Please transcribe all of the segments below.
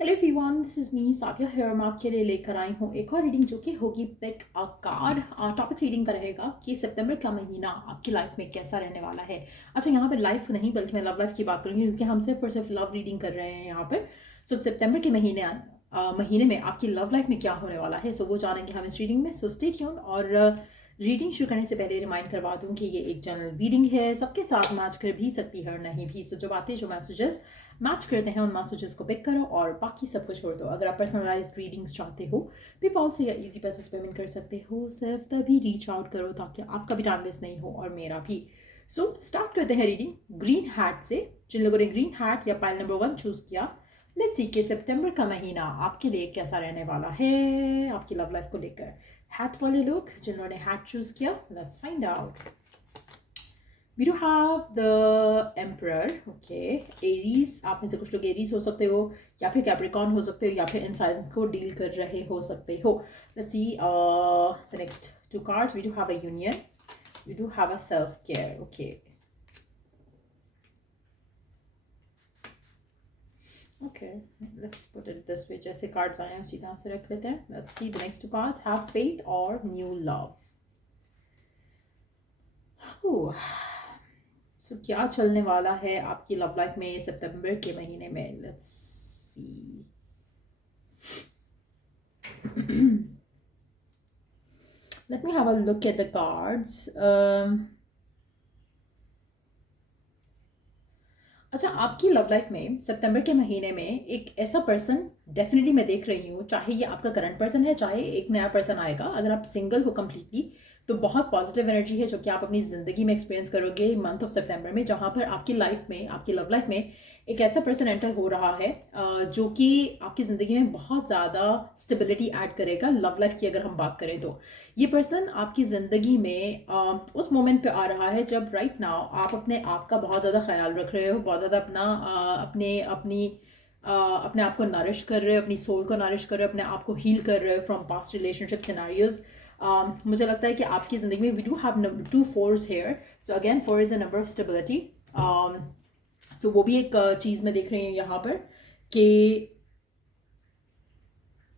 Hello everyone, this is me Sathiya here. मैं आपके लिए लेकर आई हूँ एक और रीडिंग जो कि होगी pick a card. Topic reading का रहेगा कि सितंबर का महीना आपकी लाइफ में कैसा रहने वाला है। अच्छा, यहाँ पर लाइफ नहीं बल्कि मैं लव लाइफ की बात करूँगी क्योंकि हम सिर्फ और सिर्फ लव रीडिंग कर रहे हैं यहाँ पर। सो सितंबर के महीने में आपकी लव लाइफ में क्या होने वाला है, सो वो जानेंगे हम इस रीडिंग में। So stay tune. और रीडिंग शुरू करने से पहले रिमाइंड करवा दूँ कि ये एक जनरल रीडिंग है, सबके साथ मैच कर भी सकती है और नहीं भी। सो जो बातें जो मैसेजेस मैच करते हैं उन मैसेजेस को पिक करो और बाकी सब को छोड़ दो। अगर आप पर्सनलाइज्ड रीडिंग्स चाहते हो, पेपॉल से या इजी पैसे पेमेंट कर सकते हो। सिर्फ तभी रीच आउट करो ताकि आपका भी टाइम वेस्ट नहीं हो और मेरा भी। सो स्टार्ट करते हैं रीडिंग ग्रीन हैट से। जिन लोगों ने ग्रीन हैट या पाइल नंबर 1 चूज किया, लेट्स सी कि सितंबर का महीना आपके लिए कैसा रहने वाला है आपकी लव लाइफ को लेकर। हैट वाले लोग जिन्होंने हैट चूज किया, let's find out. We do have the Emperor, okay. Aries, आप में से कुछ लोग एरीज हो सकते हो या फिर कैप्रिकॉन हो सकते हो या फिर इन साइंस को डील कर रहे हो सकते हो। Let's see the next two cards. We do have a union. We do have a self-care, okay. Okay, let's put it this way. जैसे cards आए हैं उसी तरह से रख लेते हैं. Let's see the next two cards. Have faith or new love. सो क्या चलने वाला है आपकी लव लाइफ में सितंबर के महीने में। Let's see. Let me have a look at the cards. अच्छा, आपकी लव लाइफ में सितंबर के महीने में एक ऐसा पर्सन डेफिनेटली मैं देख रही हूँ, चाहे ये आपका करंट पर्सन है चाहे एक नया पर्सन आएगा। अगर आप सिंगल हो कम्प्लीटली तो बहुत पॉजिटिव एनर्जी है जो कि आप अपनी ज़िंदगी में एक्सपीरियंस करोगे मंथ ऑफ सितंबर में, जहाँ पर आपकी लाइफ में आपकी लव लाइफ में एक ऐसा पर्सन एंटर हो रहा है जो कि आपकी ज़िंदगी में बहुत ज़्यादा स्टेबिलिटी ऐड करेगा। लव लाइफ की अगर हम बात करें तो ये पर्सन आपकी ज़िंदगी में उस मोमेंट पे आ रहा है जब राइट नाउ आप अपने आप का बहुत ज़्यादा ख्याल रख रहे हो, बहुत ज़्यादा अपने आप को नरिश कर रहे हो, अपनी सोल को नरिश कर रहे हो, अपने आप को हील कर रहे हो फ्रॉम पास्ट रिलेशनशिप सिनारियोज। मुझे लगता है कि आपकी ज़िंदगी में we do have 2 4s here. So again 4 is a number of stability. So वो भी एक चीज़ मैं देख रही हूँ यहाँ पर कि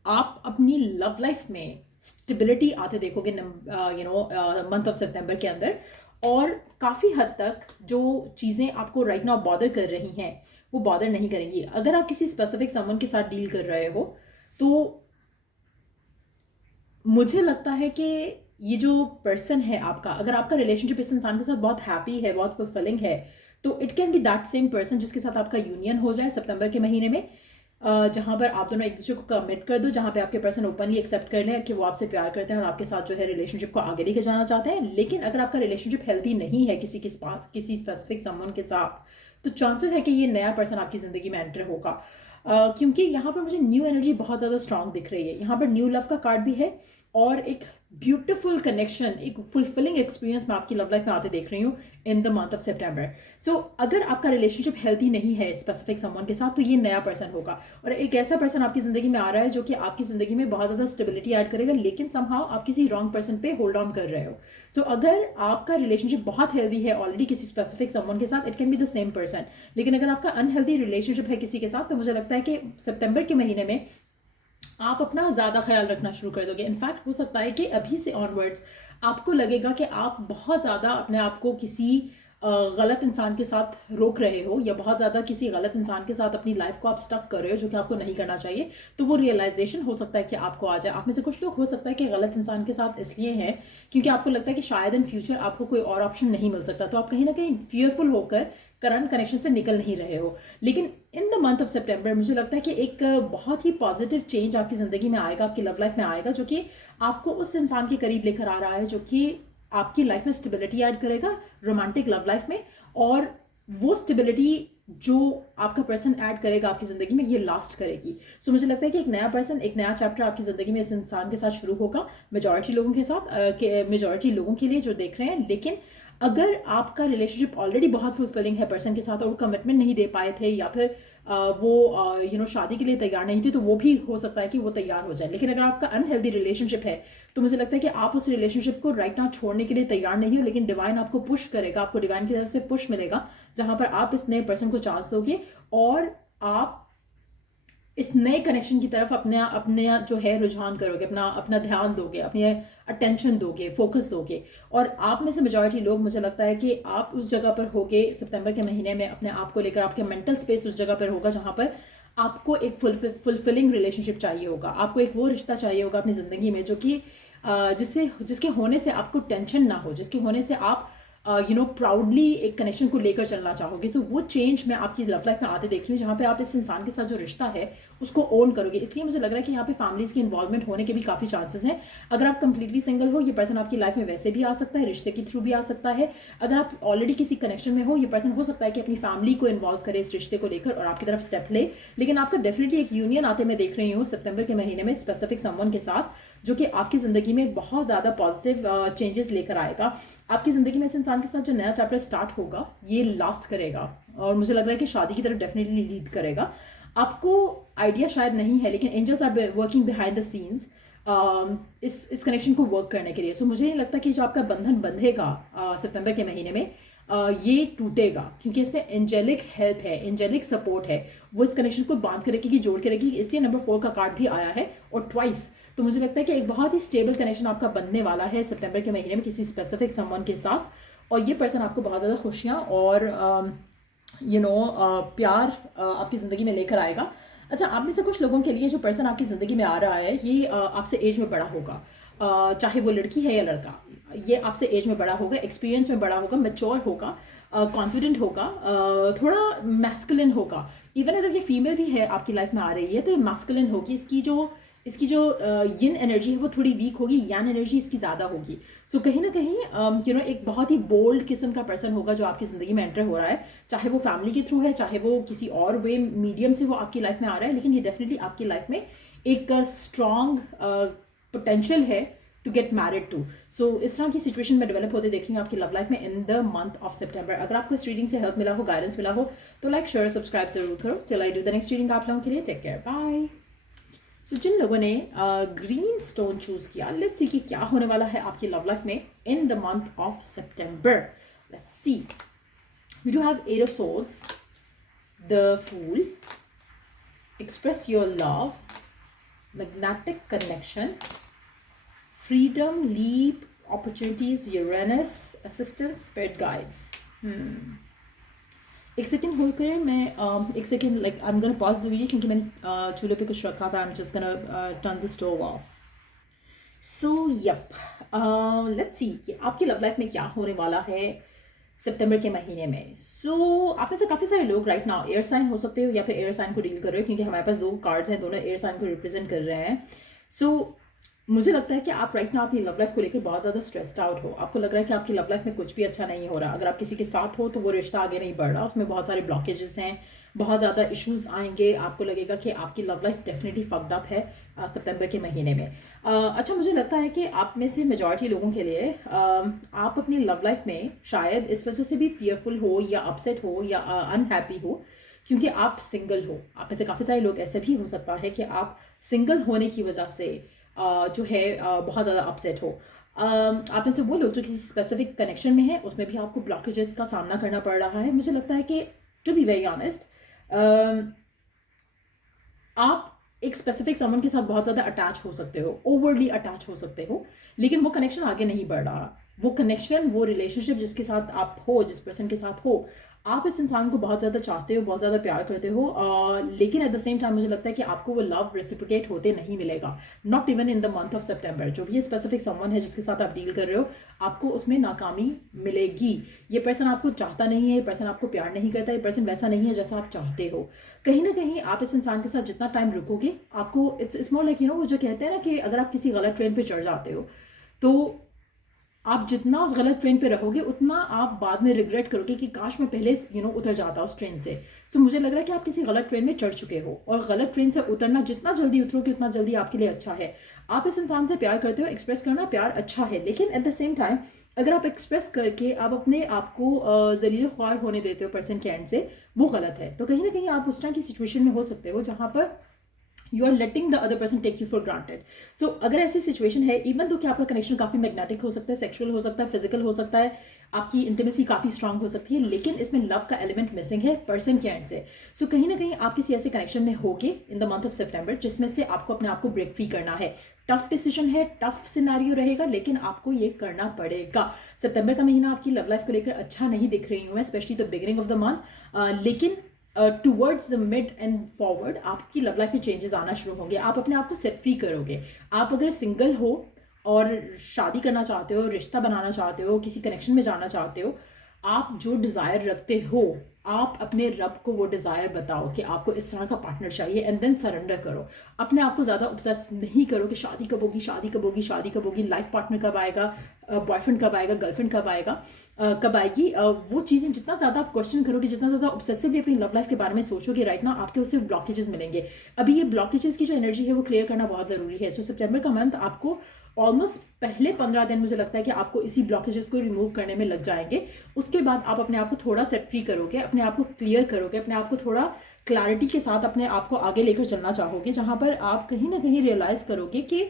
आप अपनी लव लाइफ में स्टेबिलिटी आते देखोगे मंथ ऑफ सितंबर के अंदर। और काफ़ी हद तक जो चीज़ें आपको राइट नाउ बॉदर कर रही हैं वो बॉदर नहीं करेंगी। अगर आप किसी स्पेसिफिक समवन के साथ डील कर रहे हो तो मुझे लगता है कि ये जो पर्सन है आपका, अगर आपका रिलेशनशिप इस इंसान के साथ बहुत हैप्पी है, बहुत फुलफिलिंग है, तो it can be that same person जिसके साथ आपका यूनियन हो जाए सितंबर के महीने में, जहाँ पर आप दोनों एक दूसरे को कमिट कर दो, जहाँ पे आपके पर्सन ओपनली एक्सेप्ट कर लें कि वो आपसे प्यार करते हैं और आपके साथ जो है रिलेशनशिप को आगे लेके जाना चाहते हैं। लेकिन अगर आपका रिलेशनशिप हेल्थी नहीं है किसी के पास, किसी स्पेसिफिक समवन के साथ, तो चांसेस है कि ये नया पर्सन आपकी ज़िंदगी में एंटर होगा। क्योंकि यहाँ पर मुझे न्यू एनर्जी बहुत ज़्यादा स्ट्रांग दिख रही है। यहाँ पर न्यू लव का कार्ड भी है और एक ब्यूटिफुल कनेक्शन, एक फुलफिलिंग एक्सपीरियंस मैं आपकी लव लाइफ में आते देख रही हूँ इन द मंथ ऑफ सितंबर। सो अगर आपका रिलेशनशिप हेल्थी नहीं है स्पेसिफिक समवन के साथ तो ये नया पर्सन होगा और एक ऐसा पर्सन आपकी ज़िंदगी में आ रहा है जो कि आपकी ज़िंदगी में बहुत ज़्यादा स्टेबिलिटी ऐड करेगा, लेकिन समहाउ आप किसी रॉन्ग पर्सन पे होल्ड ऑन कर रहे हो। सो अगर आपका रिलेशनशिप बहुत हेल्दी है ऑलरेडी किसी स्पेसिफिक समवन के साथ, it can be the same person. लेकिन अगर आपका अनहेल्दी रिलेशनशिप है किसी के साथ तो मुझे लगता है कि सितंबर के महीने में आप अपना ज़्यादा ख्याल रखना शुरू कर दोगे। इनफैक्ट हो सकता है कि अभी से ऑनवर्ड्स आपको लगेगा कि आप बहुत ज़्यादा अपने आप को किसी गलत इंसान के साथ रोक रहे हो या बहुत ज़्यादा किसी गलत इंसान के साथ अपनी लाइफ को आप स्टक कर रहे हो जो कि आपको नहीं करना चाहिए। तो वो रियलाइजेशन हो सकता है कि आपको आ जाए। आप में से कुछ लोग हो सकता है कि गलत इंसान के साथ इसलिए हैं क्योंकि आपको लगता है कि शायद इन फ्यूचर आपको कोई और ऑप्शन नहीं मिल सकता, तो आप कहीं ना कहीं फियरफुल होकर करंट कनेक्शन से निकल नहीं रहे हो। लेकिन इन द मंथ ऑफ सितंबर मुझे लगता है कि एक बहुत ही पॉजिटिव चेंज आपकी ज़िंदगी में आएगा, आपकी लव लाइफ में आएगा, जो कि आपको उस इंसान के करीब लेकर आ रहा है जो कि आपकी लाइफ में स्टेबिलिटी ऐड करेगा रोमांटिक लव लाइफ में। और वो स्टेबिलिटी जो आपका पर्सन ऐड करेगा आपकी ज़िंदगी में ये लास्ट करेगी। सो मुझे लगता है कि एक नया पर्सन, एक नया चैप्टर आपकी ज़िंदगी में इस इंसान के साथ शुरू होगा मेजॉरिटी लोगों के साथ, मेजॉरिटी लोगों के लिए जो देख रहे हैं। लेकिन अगर आपका रिलेशनशिप ऑलरेडी बहुत फुलफिलिंग है पर्सन के साथ और वो कमिटमेंट नहीं दे पाए थे या फिर वो शादी के लिए तैयार नहीं थे, तो वो भी हो सकता है कि वो तैयार हो जाए। लेकिन अगर आपका अनहेल्दी रिलेशनशिप है तो मुझे लगता है कि आप उस रिलेशनशिप को राइट नाउ छोड़ने के लिए तैयार नहीं हो, लेकिन डिवाइन आपको पुश करेगा, आपको डिवाइन की तरफ से पुश मिलेगा जहां पर आप इस नए पर्सन को चांस दोगे और आप इस नए कनेक्शन की तरफ अपने अपने जो है रुझान करोगे, अपना अपना ध्यान दोगे, अपनी अटेंशन दोगे, फोकस दोगे। और आप में से मेजॉरिटी लोग, मुझे लगता है कि आप उस जगह पर होगे सितंबर के महीने में, अपने आप को लेकर, आपके मेंटल स्पेस उस जगह पर होगा जहाँ पर आपको एक फुलफिलिंग रिलेशनशिप चाहिए होगा, आपको एक वो रिश्ता चाहिए होगा अपनी ज़िंदगी में जो कि जिसके होने से आपको टेंशन ना हो, जिसके होने से आप प्राउडली एक कनेक्शन को लेकर चलना चाहोगे। तो वो चेंज मैं आपकी लव लाइफ में आते देख रही हूँ, जहाँ पे आप इस इंसान के साथ जो रिश्ता है उसको ओन करोगे। इसलिए मुझे लग रहा है कि यहाँ पे फैमिलीज़ की इन्वॉल्वमेंट होने के भी काफ़ी चांसेस हैं। अगर आप कंप्लीटली सिंगल हो, ये पर्सन आपकी लाइफ में वैसे भी आ सकता है, रिश्ते के थ्रू भी आ सकता है। अगर आप ऑलरेडी किसी कनेक्शन में हो, ये पर्सन हो सकता है कि अपनी फैमिली को इन्वॉल्व करे इस रिश्ते को लेकर और आपकी तरफ स्टेप ले। लेकिन आपका डेफिनेटली एक यूनियन आते मैं देख रही हूँ सितंबर के महीने में स्पेसिफिक समवन के साथ, जो कि आपकी ज़िंदगी में बहुत ज़्यादा पॉजिटिव चेंजेस लेकर आएगा। आपकी ज़िंदगी में इस इंसान के साथ जो नया चैप्टर स्टार्ट होगा ये लास्ट करेगा और मुझे लग रहा है कि शादी की तरफ डेफिनेटली लीड करेगा। आपको आइडिया शायद नहीं है, लेकिन angels are working behind the scenes इस कनेक्शन को वर्क करने के लिए। सो मुझे नहीं लगता कि जो आपका बंधन बंधेगा सितंबर के महीने में ये टूटेगा, क्योंकि इसमें एंजेलिक हेल्प है, एंजेलिक सपोर्ट है। वो इस कनेक्शन को बांध के रखेगी, जोड़ के रखेगी। इसलिए नंबर 4 का कार्ड भी आया है और ट्वाइस। तो मुझे लगता है कि एक बहुत ही स्टेबल कनेक्शन आपका बनने वाला है सितंबर के महीने में किसी स्पेसिफिक समवन के साथ। और ये पर्सन आपको बहुत ज़्यादा खुशियाँ और प्यार आपकी ज़िंदगी में लेकर आएगा। अच्छा, आप में से कुछ लोगों के लिए जो पर्सन आपकी ज़िंदगी में आ रहा है ये आपसे एज में बड़ा होगा, चाहे वो लड़की है या लड़का। ये आपसे एज में बड़ा होगा, एक्सपीरियंस में बड़ा होगा, मैच्योर होगा, कॉन्फिडेंट होगा, थोड़ा मैस्कुलिन होगा। इवन अगर ये फीमेल भी है आपकी लाइफ में आ रही है तो ये मैस्कुलिन होगी। इसकी जो यिन एनर्जी है वो थोड़ी वीक होगी, यान एनर्जी इसकी ज़्यादा होगी। सो कहीं ना कहीं एक बहुत ही बोल्ड किस्म का पर्सन होगा जो आपकी ज़िंदगी में एंटर हो रहा है, चाहे वो फैमिली के थ्रू है, चाहे वो किसी और वे मीडियम से वो आपकी लाइफ में आ रहा है। लेकिन ये डेफिनेटली आपकी लाइफ में एक स्ट्रॉन्ग पोटेंशियल है टू गेट मैरिड टू। सो इस तरह की सिचुएशन में डेवलप होते देख रही हूँ आपकी लव लाइफ में इन द मंथ ऑफ सितंबर। अगर आपको इस रीडिंग से हेल्प मिला हो, गाइडेंस मिला हो, तो लाइक शेयर सब्सक्राइब जरूर करो। Till I do the next reading आप लोगों के लिए टेक केयर, बाय। सो जिन लोगों ने ग्रीन स्टोन चूज किया, लेट्स सी कि क्या होने वाला है आपकी लव लाइफ में in the month of September. Let's see, we do have 8 of swords, the fool, express your love, magnetic connection, freedom, leap, opportunities, Uranus, assistance, spirit guides. एक second hold करें, मैं एक second like I am gonna pause the video क्योंकि मैंने चूल्हे पे कुछ रखा था। I am just gonna turn the stove off. So yup, let's see कि आपकी लव लाइफ में क्या होने वाला है सितंबर के महीने में। सो आप में से काफ़ी सारे लोग राइट नाउ एयर साइन हो सकते हो या फिर एयर साइन को डील कर रहे हो, क्योंकि हमारे पास 2 कार्ड्स हैं, दोनों एयर साइन को रिप्रेजेंट कर रहे हैं। सो मुझे लगता है कि आप राइट नाउ अपनी लव लाइफ को लेकर बहुत ज़्यादा स्ट्रेस्ड आउट हो। आपको लग रहा है कि आपकी लव लाइफ में कुछ भी अच्छा नहीं हो रहा। अगर आप किसी के साथ हो तो वो रिश्ता आगे नहीं बढ़ रहा, उसमें बहुत सारे ब्लॉकेजेस हैं, बहुत ज़्यादा इश्यूज आएंगे। आपको लगेगा कि आपकी love life definitely fucked up है सितंबर के महीने में। अच्छा, मुझे लगता है कि आप में से मेजॉरिटी लोगों के लिए आप अपनी लव लाइफ में शायद इस वजह से भी फियरफुल हो या अपसेट हो या अनहैप्पी हो क्योंकि आप सिंगल हो। आप में से काफ़ी सारे लोग ऐसे भी हो सकता है कि आप सिंगल होने की वजह से जो है बहुत ज़्यादा अपसेट हो। आप में से वो लोग जो किसी स्पेसिफिक कनेक्शन में है उसमें भी आपको ब्लॉकेजेस का सामना करना पड़ रहा है। मुझे लगता है कि टू बी वेरी ऑनेस्ट, आप एक स्पेसिफिक समवन के साथ बहुत ज़्यादा अटैच हो सकते हो, ओवरली अटैच हो सकते हो, लेकिन वो कनेक्शन आगे नहीं बढ़ रहा। वो कनेक्शन, वो रिलेशनशिप जिसके साथ आप हो, जिस पर्सन के साथ हो, आप इस इंसान को बहुत ज़्यादा चाहते हो, बहुत ज़्यादा प्यार करते हो, लेकिन एट द सेम टाइम मुझे लगता है कि आपको वो लव रेसिप्रोकेट होते नहीं मिलेगा, not even in the month of September. जो भी ये स्पेसिफिक समवन है जिसके साथ आप डील कर रहे हो, आपको उसमें नाकामी मिलेगी। ये पर्सन आपको चाहता नहीं है, ये पर्सन आपको प्यार नहीं करता, ये पर्सन वैसा नहीं है जैसा आप चाहते हो। कहीं ना कहीं आप इस इंसान के साथ जितना टाइम रुकोगे, आपको इट्स मोर लाइक वो जो कहते हैं ना कि अगर आप किसी गलत ट्रेन पर चढ़ जाते हो तो आप जितना उस गलत ट्रेन पे रहोगे उतना आप बाद में रिग्रेट करोगे कि काश मैं पहले उतर जाता उस ट्रेन से। सो मुझे लग रहा है कि आप किसी गलत ट्रेन में चढ़ चुके हो और गलत ट्रेन से उतरना, जितना जल्दी उतरोगे उतना जल्दी आपके लिए अच्छा है। आप इस इंसान से प्यार करते हो, एक्सप्रेस करना प्यार अच्छा है, लेकिन एट द सेम टाइम अगर आप एक्सप्रेस करके आप अपने आप को जलील ख्वार होने देते हो पर्सन के एंड से, वो गलत है। तो कहीं ना कहीं आप उस तरह की सिचुएशन में हो सकते हो जहाँ पर you are letting the other person take you for granted. तो अगर ऐसी सिचुएशन है, इवन तो कि आपका कनेक्शन काफ़ी मैग्नेटिक हो सकता है, सेक्सुअल हो सकता है, फिजिकल हो सकता है, आपकी इंटीमेसी काफ़ी स्ट्रांग हो सकती है, लेकिन इसमें लव का एलिमेंट मिसिंग है पर्सन के एंड से। सो कहीं ना कहीं आप किसी ऐसे कनेक्शन में होगे इन द मंथ ऑफ सितंबर जिसमें से आपको अपने आप को ब्रेक फ्री करना है। टफ डिसीजन है, टफ सिनेरियो रहेगा, लेकिन आपको ये करना पड़ेगा। सितंबर का महीना आपकी लव लाइफ को लेकर अच्छा नहीं दिख रही हूँ मैं, specially the beginning of the month, लेकिन towards the mid end forward आपकी लव लाइफ में चेंजेस आना शुरू होंगे। आप अपने आप को सेट फ्री करोगे। आप अगर सिंगल हो और शादी करना चाहते हो, रिश्ता बनाना चाहते हो, किसी कनेक्शन में जाना चाहते हो, आप जो डिज़ायर रखते हो, आप अपने रब को वो डिज़ायर बताओ कि आपको इस तरह का पार्टनर चाहिए, एंड देन सरेंडर करो। अपने आप को ज़्यादा ऑब्सेस नहीं करो कि शादी कब होगी, शादी कब होगी, शादी कब होगी, लाइफ पार्टनर कब आएगा, बॉयफ्रेंड कब आएगा, गर्लफ्रेंड कब आएगा, कब आएगी। वो चीज़ें जितना ज़्यादा आप क्वेश्चन करोगे, जितना ज़्यादा ऑब्सेसिवली अपनी लव लाइफ के बारे में सोचोगे, राइट ना, आपके उससे ब्लॉकेजेस मिलेंगे। अभी ये ब्लॉकेजेस की जो एनर्जी है वो क्लियर करना बहुत ज़रूरी है। सो सितंबर का मंथ आपको ऑलमोस्ट पहले 15 दिन मुझे लगता है कि आपको इसी ब्लॉकेजेस को रिमूव करने में लग जाएंगे। उसके बाद आप अपने आप को थोड़ा सेट फ्री करोगे, अपने आप को क्लियर करोगे, अपने आप को थोड़ा क्लैरिटी के साथ अपने आप को आगे लेकर चलना चाहोगे, जहाँ पर आप कहीं ना कहीं रियलाइज़ करोगे कि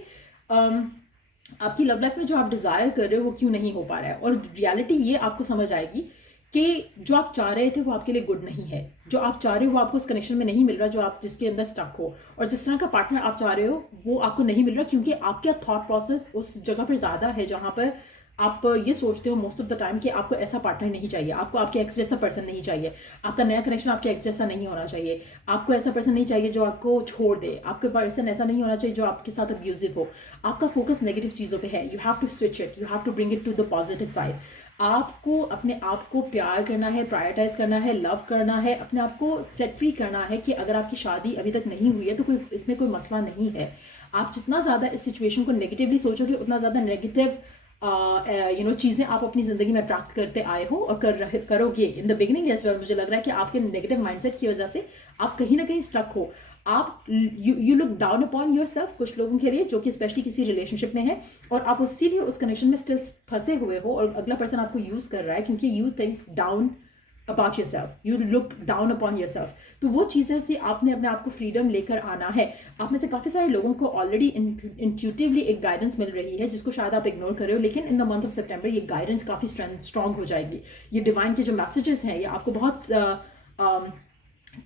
आपकी लव लाइफ में जो आप डिज़ायर कर रहे हो वो क्यों नहीं हो पा रहा है। और रियलिटी ये आपको समझ आएगी कि जो आप चाह रहे थे वो आपके लिए गुड नहीं है, जो आप चाह रहे हो वो आपको उस कनेक्शन में नहीं मिल रहा जो आप जिसके अंदर स्टक हो, और जिस तरह का पार्टनर आप चाह रहे हो वो आपको नहीं मिल रहा, क्योंकि आपका थॉट प्रोसेस उस जगह पर ज़्यादा है जहाँ पर आप ये सोचते हो मोस्ट ऑफ द टाइम कि आपको ऐसा पार्टनर नहीं चाहिए, आपको आपके एक्स जैसा पर्सन नहीं चाहिए, आपका नया कनेक्शन आपके एक्स जैसा नहीं होना चाहिए, आपको ऐसा पर्सन नहीं चाहिए जो आपको छोड़ दे, आपके पर्सन ऐसा नहीं होना चाहिए जो आपके साथ अब्यूजिव हो। आपका फोकस नेगेटिव चीज़ों पे है। You have to switch it, you have to bring it to the positive side. आपको अपने आप को प्यार करना है, प्रायोरिटाइज करना है, लव करना है, अपने आप को सेट फ्री करना है कि अगर आपकी शादी अभी तक नहीं हुई है तो कोई इसमें कोई मसला नहीं है। आप जितना ज़्यादा इस सिचुएशन को नेगेटिवली सोचोगे उतना ज़्यादा नेगेटिव चीज़ें आप अपनी ज़िंदगी में अट्रैक्ट करते आए हो और करोगे in the beginning as well. मुझे लग रहा है कि आपके नेगेटिव माइंडसेट की वजह से आप कहीं ना कहीं स्टक हो। आप you look down upon your self, कुछ लोगों के लिए जो कि स्पेशली किसी रिलेशनशिप में है, और आप इसीलिए उस कनेक्शन में स्टिल फंसे हुए हो और अगला पर्सन आपको यूज़ कर रहा है क्योंकि you think down about your self, you look down upon your self. तो वो चीज़ें से आपने अपने आप को फ्रीडम लेकर आना है। आप में से काफ़ी सारे लोगों को ऑलरेडी इंट्यूटिवली एक गाइडेंस मिल रही है जिसको शायद आप इग्नोर कर रहे हो, लेकिन इन द मंथ ऑफ सितंबर ये गाइडेंस काफ़ी स्ट्रॉन्ग हो जाएगी। ये डिवाइन के जो मैसेजेस हैं ये आपको बहुत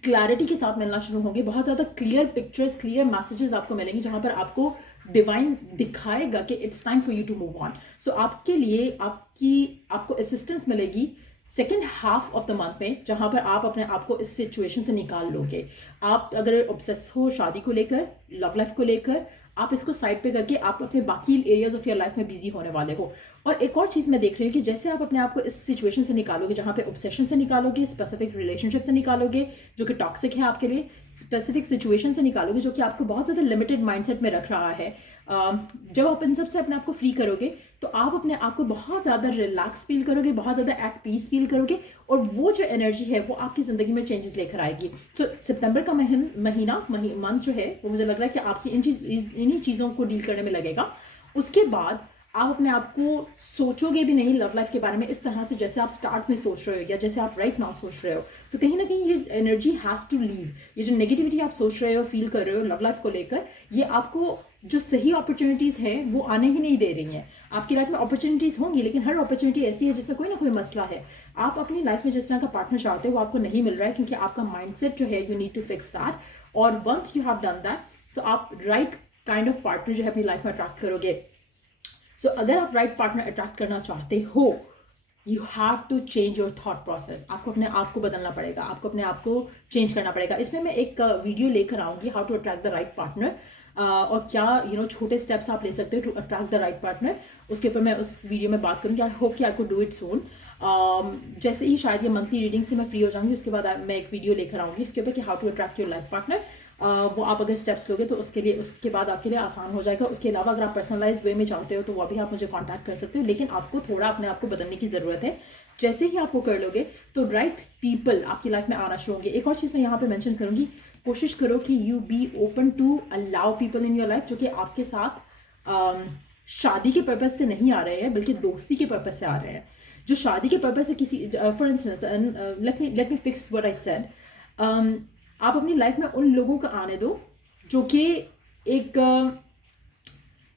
क्लैरिटी के साथ मिलना शुरू होंगे। बहुत ज़्यादा क्लियर पिक्चर्स, क्लियर मैसेजेस आपको मिलेंगे जहाँ पर आपको डिवाइन दिखाएगा कि it's time for you to move on. So आपके लिए आपको असिस्टेंस मिलेगी second half of the month में, जहाँ पर आप अपने आप को इस सिचुएशन से निकाल लोगे। आप अगर ऑब्सेस हो शादी को लेकर, लव लाइफ को लेकर, आप इसको साइड पे करके आप अपने बाकी एरियाज ऑफ योर लाइफ में बिजी होने वाले हो। और एक और चीज़ मैं देख रही हूँ कि जैसे आप अपने आप को इस सिचुएशन से निकालोगे, जहाँ पे ऑब्सेशन से निकालोगे, स्पेसिफिक रिलेशनशिप से निकालोगे जो कि टॉक्सिक है आपके लिए, स्पेसिफिक सिचुएशन से निकालोगे जो कि आपको बहुत ज़्यादा लिमिटेड माइंडसेट में रख रहा है, जब आप इन सब से अपने आप को फ्री करोगे तो आप अपने आप को बहुत ज़्यादा रिलैक्स फील करोगे, बहुत ज़्यादा एट पीस फील करोगे, और वो जो एनर्जी है वो आपकी ज़िंदगी में चेंजेस लेकर आएगी। तो सितंबर का मंथ जो है वो मुझे लग रहा है कि आपकी इन्हीं चीज़ों को डील करने में लगेगा। उसके बाद आप अपने आप को सोचोगे भी नहीं लव लाइफ के बारे में इस तरह से जैसे आप स्टार्ट में सोच रहे हो या जैसे आप राइट नाउ सोच रहे हो। सो कहीं ना कहीं ये एनर्जी हैज़ टू लीव। ये जो नेगेटिविटी आप सोच रहे हो, फील कर रहे हो लव लाइफ को लेकर, ये आपको जो सही अपॉर्चुनिटीज़ हैं वो आने ही नहीं दे रही हैं। आपकी लाइफ में अपॉर्चुनिटीज़ होंगी, लेकिन हर अपॉर्चुनिटी ऐसी है जिसमें कोई ना कोई मसला है। आप अपनी लाइफ में जिस तरह का पार्टनर चाहते हो वो आपको नहीं मिल रहा है क्योंकि आपका माइंडसेट जो है, you need to fix that. और once you have done that तो आप राइट काइंड ऑफ पार्टनर जो है अपनी लाइफ में अट्रैक्ट करोगे। सो अगर आप राइट पार्टनर अट्रैक्ट करना चाहते हो, you have to change your thought process. आपको अपने आप को बदलना पड़ेगा, आपको अपने आप को चेंज करना पड़ेगा। इसमें मैं एक वीडियो लेकर आऊँगी, how to attract the right partner, और क्या छोटे स्टेप्स आप ले सकते हो to attract the right partner. उसके ऊपर मैं उस वीडियो में बात करूँगी। आई होप कि आई कुड डू इट सून। जैसे ही शायद ये मंथली रीडिंग से मैं फ्री हो जाऊँगी उसके बाद मैं एक वीडियो लेकर आऊँगी इसके ऊपर कि how to attract your life partner. वो आप अगर स्टेप्स लोगे तो उसके बाद आपके लिए आसान हो जाएगा। उसके अलावा अगर आप पर्सनलाइज वे में चाहते हो तो वो भी आप मुझे कांटेक्ट कर सकते हो, लेकिन आपको थोड़ा अपने आप को बदलने की ज़रूरत है। जैसे ही आप वो कर लोगे तो राइट पीपल आपकी लाइफ में आना शुरू होंगे। एक और चीज़ मैं यहाँ पे मेंशन करूँगी, कोशिश करो कि you be open to allow people in your life जो कि आपके साथ शादी के पर्पज़ से नहीं आ रहे हैं बल्कि दोस्ती के पर्पज़ से आ रहे हैं। जो शादी के पर्पज़ से किसी, for instance, let me fix what I said, आप अपनी लाइफ में उन लोगों को आने दो जो कि एक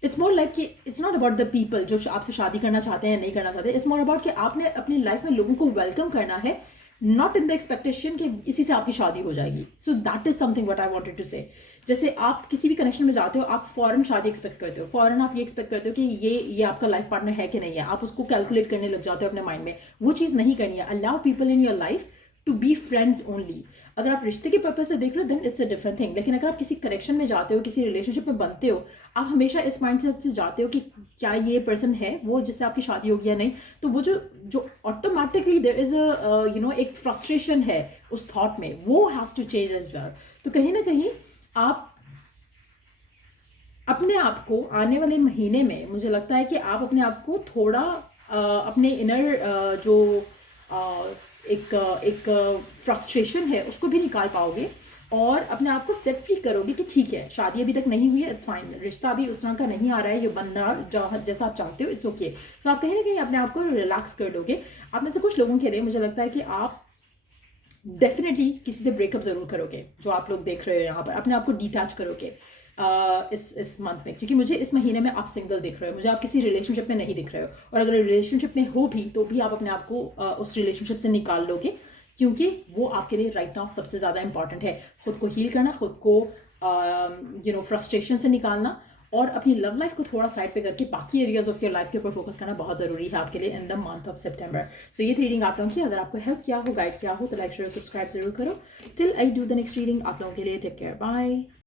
इट्स मोर लाइक कि it's not about the people जो आपसे शादी करना चाहते हैं या नहीं करना चाहते, इट्स मोर अबाउट कि आपने अपनी लाइफ में लोगों को वेलकम करना है, नॉट इन द एक्सपेक्टेशन कि इसी से आपकी शादी हो जाएगी. So that is something what I wanted to say. जैसे आप किसी भी कनेक्शन में जाते हो, आप फॉरन शादी एक्सपेक्ट करते हो, फॉरन आप ये एक्सपेक्ट करते हो कि ये आपका लाइफ पार्टनर है कि नहीं है, आप उसको कैलकुलेट करने लग जाते हो अपने माइंड में. वो चीज़ नहीं करनी है. Allow people in your life to be friends only. अगर आप रिश्ते के पर्पज से देख रहे हो then it's a different thing. लेकिन अगर आप किसी कनेक्शन में जाते हो, किसी रिलेशनशिप में बनते हो, आप हमेशा इस माइंडसेट से जाते हो कि क्या ये पर्सन है वो जिससे आपकी शादी होगी या नहीं. तो वो जो जो ऑटोमेटिकली देयर इज अ एक फ्रस्ट्रेशन है उस थॉट में, वो has to change as well. तो कहीं ना कहीं आप अपने आप को आने वाले महीने में, मुझे लगता है कि आप अपने आप को थोड़ा अपने इनर जो एक फ्रस्ट्रेशन है उसको भी निकाल पाओगे, और अपने आप को सेट फ्री करोगे कि ठीक है, शादी अभी तक नहीं हुई है, इट्स फाइन, रिश्ता अभी उस तरह का नहीं आ रहा है, ये बन रहा जैसा आप चाहते हो, इट्स ओके. तो आप कहीं ना कहीं अपने आप को रिलैक्स कर दोगे. आप में से कुछ लोगों के लिए मुझे लगता है कि आप डेफिनेटली किसी से ब्रेकअप ज़रूर करोगे. जो आप लोग देख रहे हो यहाँ पर, अपने आप को डिटैच करोगे इस मंथ में, क्योंकि मुझे इस महीने में आप सिंगल दिख रहे हो, मुझे आप किसी रिलेशनशिप में नहीं दिख रहे हो. और अगर रिलेशनशिप में हो भी तो भी आप अपने आप को उस रिलेशनशिप से निकाल लोगे, क्योंकि वो आपके लिए राइट नाउ सबसे ज़्यादा इंपॉर्टेंट है. खुद को हील करना, खुद को फ्रस्ट्रेशन से निकालना, और अपनी लव लाइफ को थोड़ा साइड पे करके बाकी एरियाज ऑफ योर लाइफ के ऊपर फोकस करना बहुत ज़रूरी है आपके लिए इन द मंथ ऑफ सितंबर. सो ये रीडिंग आप लोगों की अगर आपको हेल्प किया हो, गाइड किया हो, तो लाइक शेयर सब्सक्राइब जरूर करो. Till I do the next reading, आप लोगों के लिए टेक केयर, बाय.